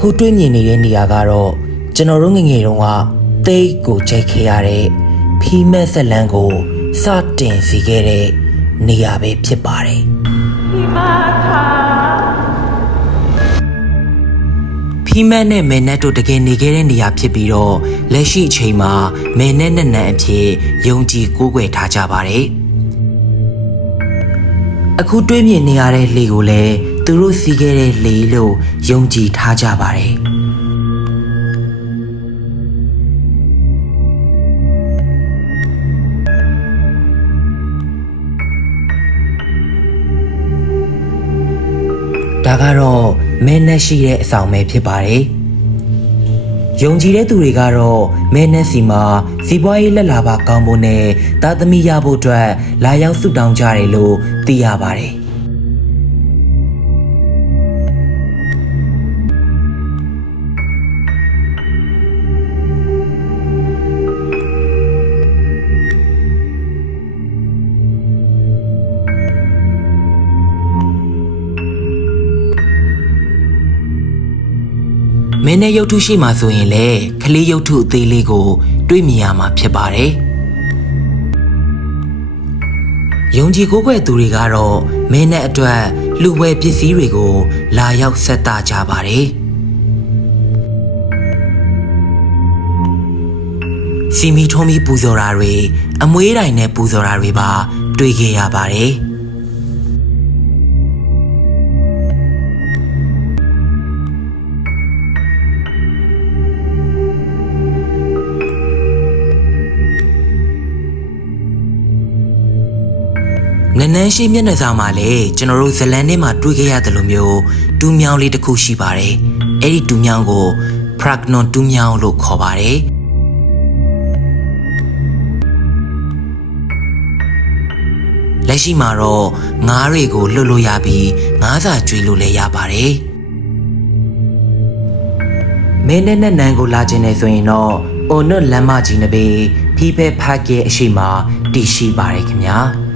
အခုတွေးမြင်နေတဲ့နေရာကတော့ကျွန်တော်တို့ငငယ်တုန်းကတိတ်ကိုကြိုက်ခဲ့ရတဲ့ဖီးမက်ဆက်လန်းကိုစတင်စီခဲ့တဲ့နေရာပဲဖြစ်ပါတယ်ဖီးမက်နဲ့မဲနက်တို့တကယ်နေခဲ့တဲ့နေရာဖြစ်ပြီးတော့လက်ရှိအချိန်မှာမဲနက်နဲ့နန်းအဖြစ်ယုံကြည်ကိုးကွယ်ထားကြပါတယ်အခုတွေးမြင်နေရတဲ့လေကိုလည်းသူတို့စီးခဲ့တဲ့လေလို့ယုံကြည်ထားကြပါတယ်ဒါကတော့မဲနက်ရှိတဲ့အဆောင်ပဲဖြစ်ပါတယ်ယုံကြည်တဲ့သူတွေကတော့မဲနက်စီမှာစီးပွားရေးလက်လာပါကောင်းဖို့နဲ့သားသမီးရဖို့အတွက်လာရောက်ဆုတောင်းကြတယ်လို့သိရပါတယ်မင်းနဲ့ရုပ်ထုရှိမှဆိုရင်လေကလေးရုပ်ထုအသေးလေးကိုတွေးမြင်ရမှာဖြစ်ပါတယ်ယုံကြည်ကိုးကွယ်သူတွေကတော့မင်းနဲ့အတွက်လူဝယ်ပစ္စည်းတွေကိုလာရောက်ဆက်တာကြပါတယ်စီမီထုံးပြီးပူဇော်တာတွေအမွေးတိုင်နဲ့ပူဇော်တာတွေပါတွေ့ခဲ့ရပါတယ်နန်းနန်းရှိမျက်နှာစာမှာလည်းကျွန်တော်တို့ဇလန်ထဲမှာတွေ့ခဲ့ရတယ်လို့မျိုးတူးမြောင်းလေးတစ်ခုရှိပါတယ်။အဲ့ဒီတူးမြောင်းကို Pragnon တူးမြောင်းလို့ခေါ်ပါတယ်။လက်ရှိမှာတော့ငါးတွေကိုလွတ်လို့ရပြီးငါးစာကျွေးလို့လည်းရပါတယ်။မင်းနဲ့နန်းကိုလာခြင်းနေဆိုရင်တော့အိုနွတ်လမ်းမကြီးနဘေးဖီးဖဲဖားကဲအရှိမတည်ရှိပါတယ်ခင်ဗျာ။